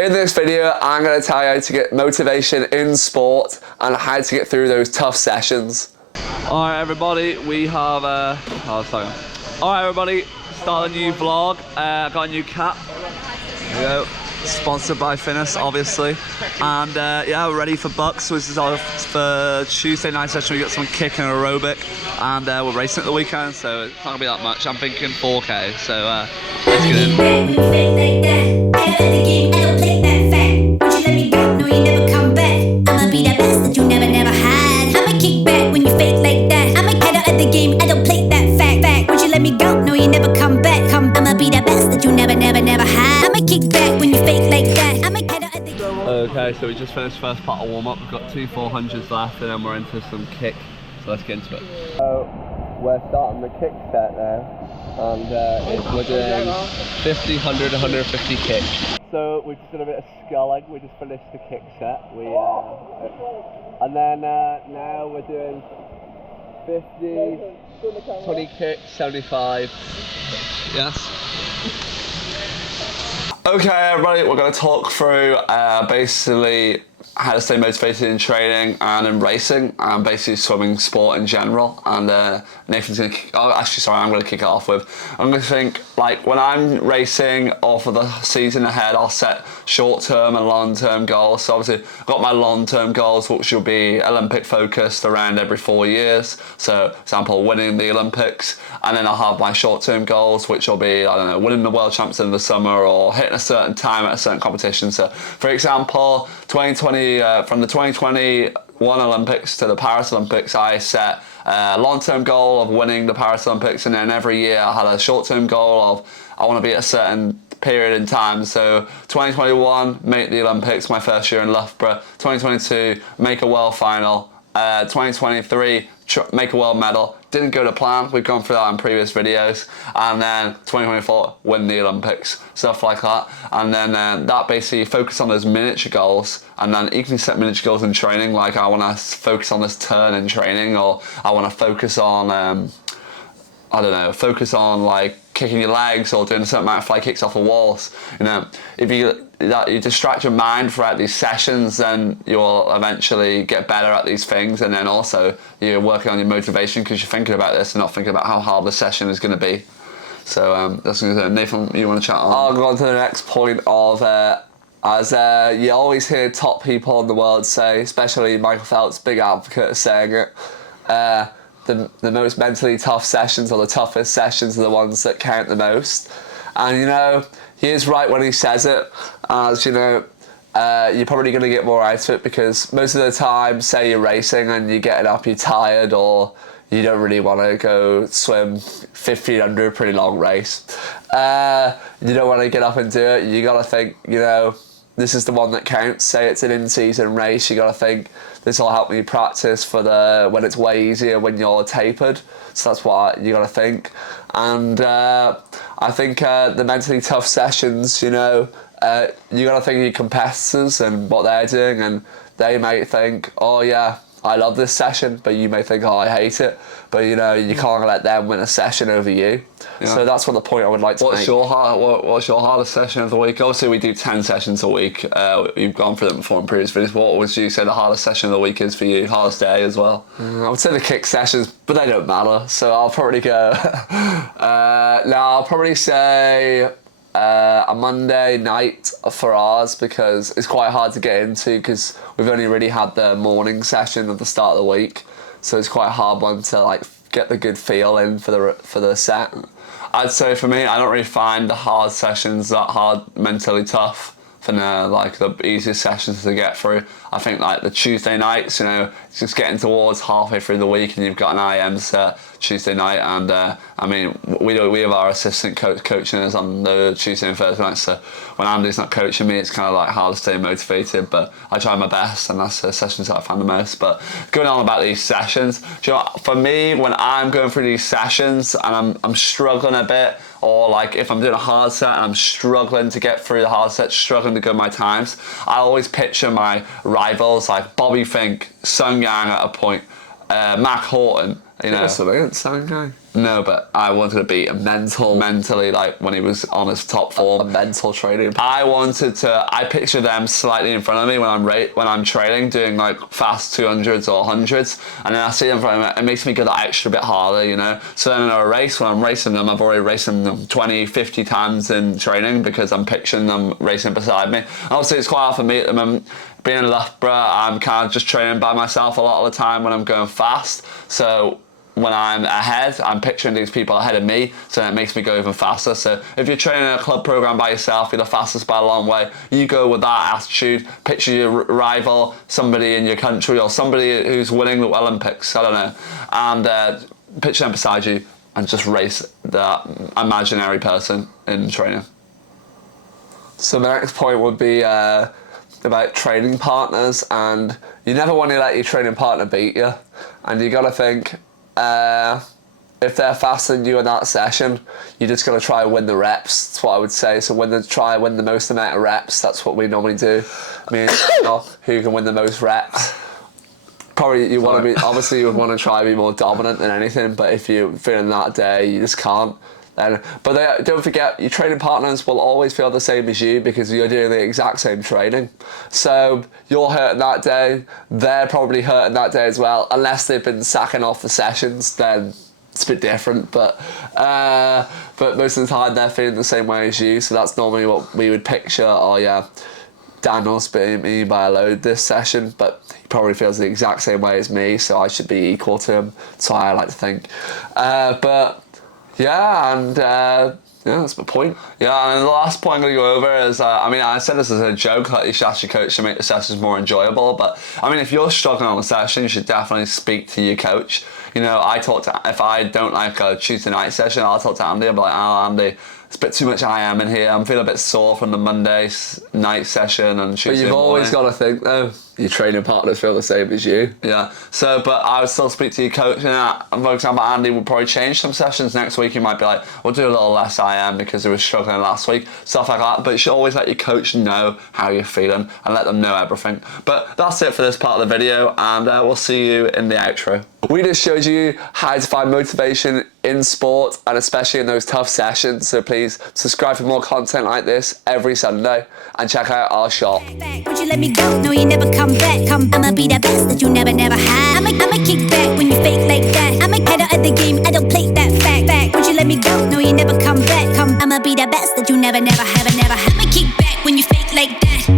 In this video, I'm going to tell you how to get motivation in sport and how to get through those tough sessions. Alright everybody, we have Alright everybody, start a new vlog. Got a new cap. There we go. Sponsored by Wiffen, obviously. And yeah, we're ready for Bucks. This is our for Tuesday night session. We got some kick and aerobic, and we're racing at the weekend, so it's not gonna be that much. I'm thinking 4K, so let's get in. Okay, so we just finished first part of warm-up. We've got two 400s left and then we're into some kick, so let's get into it. So we're starting the kick set now, and we're doing 50, 100, 150 kick. So we just did a bit of sculling. We just finished the kick set. And then now we're doing 50, 20 kick, 75. Yes. Okay everybody, we're going to talk through basically how to stay motivated in training and in racing and basically swimming sport in general. And Nathan's going to I'm going to kick it off with, I'm going to think like when I'm racing or for the season ahead, I'll set short-term and long-term goals. So obviously I've got my long-term goals, which will be Olympic focused around every 4 years. So for example, winning the Olympics. And then I'll have my short-term goals, which will be, I don't know, winning the World Champs in the summer or hitting a certain time at a certain competition. So for example, from the 2021 Olympics to the Paris Olympics, I set a long-term goal of winning the Paris Olympics, and then every year I had a short-term goal of I want to be at a certain period in time. So 2021, make the Olympics, my first year in Loughborough. 2022, make a world final. 2023, make a world medal. Didn't go to plan, we've gone through that in previous videos. And then 2024, win the Olympics, stuff like that. And then that basically focus on those miniature goals, and then you can set miniature goals in training, like I want to focus on this turn in training, or I want to focus on I don't know, focus on like kicking your legs or doing a certain amount of fly kicks off the walls. You know, if you distract your mind throughout these sessions, then you'll eventually get better at these things, and then also you're working on your motivation because you're thinking about this and not thinking about how hard the session is going to be. So that's going to Nathan, you want to chat on? I'll go on to the next point of as you always hear top people in the world say, especially Michael Phelps, big advocate of saying it, the most mentally tough sessions or the toughest sessions are the ones that count the most. And you know, he is right when he says it, as you know, you're probably going to get more out of it because most of the time, say you're racing and you're getting up, you're tired, or you don't really want to go swim 50 under a pretty long race. You don't want to get up and do it. You got to think, you know, this is the one that counts. Say it's an in-season race, you got to think, this will help me practice for when it's way easier when you're tapered. So that's what you got to think. And I think the mentally tough sessions, you know, you got to think of your competitors and what they're doing, and they might think, oh yeah, I love this session, but you may think, oh, I hate it. But you know, you can't let them win a session over you. Yeah. So that's what the point I would like to make. What's your hardest session of the week? Obviously, we do 10 sessions a week. You've gone through them before in previous videos. What would you say the hardest session of the week is for you? Hardest day as well? I would say the kick sessions, but they don't matter. So I'll probably go. I'll probably say a Monday night for ours, because it's quite hard to get into because we've only really had the morning session at the start of the week, so it's quite a hard one to like get the good feel in for the set. I'd say for me, I don't really find the hard sessions that hard, mentally tough. For now, like the easiest sessions to get through. I think like the Tuesday nights, you know, it's just getting towards halfway through the week and you've got an IM set Tuesday night, and I mean we have our assistant coach coaching us on the Tuesday and Thursday nights, so when Andy's not coaching me it's kind of like hard to stay motivated, but I try my best, and that's the sessions that I find the most. But going on about these sessions, do you know what, for me when I'm going through these sessions and I'm struggling a bit, or like if I'm doing a hard set and I'm struggling to get through the hard set, struggling to go my times, I always picture my rivals like Bobby Fink, Sun Yang at a point, Mac Horton, you know. Sun Yang. No, but I wanted to be mentally, like when he was on his top form. A mental training. I picture them slightly in front of me when I'm training, doing like fast 200s or 100s, and then I see them in front of me. It makes me go that extra bit harder, you know. So then in a race, when I'm racing them, I've already raced them 20, 50 times in training because I'm picturing them racing beside me. And obviously, it's quite hard for me at the moment. Being in Loughborough, I'm kind of just training by myself a lot of the time when I'm going fast. So when I'm ahead, I'm picturing these people ahead of me, so it makes me go even faster. So if you're training a club program by yourself, you're the fastest by a long way. You go with that attitude, picture your rival, somebody in your country or somebody who's winning the Olympics, I don't know, and picture them beside you and just race that imaginary person in training. So the next point would be about training partners, and you never want to let your training partner beat you, and you got to think, if they're faster than you in that session, you're just going to try and win the reps. That's what I would say. So try and win the most amount of reps. That's what we normally do. I mean, who can win the most reps? Probably you want to be, obviously you would want to try and be more dominant than anything, but if you're feeling that day, you just can't. But don't forget, your training partners will always feel the same as you because you're doing the exact same training. So you're hurting that day, they're probably hurting that day as well, unless they've been sacking off the sessions, then it's a bit different. But most of the time they're feeling the same way as you, so that's normally what we would picture. Oh yeah, Daniel's beating me by a load this session, but he probably feels the exact same way as me, so I should be equal to him. That's what I like to think. Yeah, and that's my point. Yeah, and the last point I'm going to go over is, I said this as a joke, that you should ask your coach to make the sessions more enjoyable, but I mean, if you're struggling on a session, you should definitely speak to your coach. You know, if I don't like a Tuesday night session, I'll talk to Andy. I'll be like, oh, Andy, it's a bit too much IM in here. I'm feeling a bit sore from the Monday night session and Tuesday But you've always morning. got to think, though, your training partners feel the same as you. Yeah, so, but I would still speak to your coach, and for example, Andy will probably change some sessions next week. He might be like, we'll do a little less IM because he was struggling last week, stuff like that. But you should always let your coach know how you're feeling and let them know everything. But that's it for this part of the video, and we'll see you in the outro. We just showed you how to find motivation in sport, and especially in those tough sessions. So please subscribe for more content like this every Sunday, and check out our shop. Would you let me go? No, you never come back. I'ma be the best that you never had. I'ma kick back when you fake like that. I'ma head out of the game.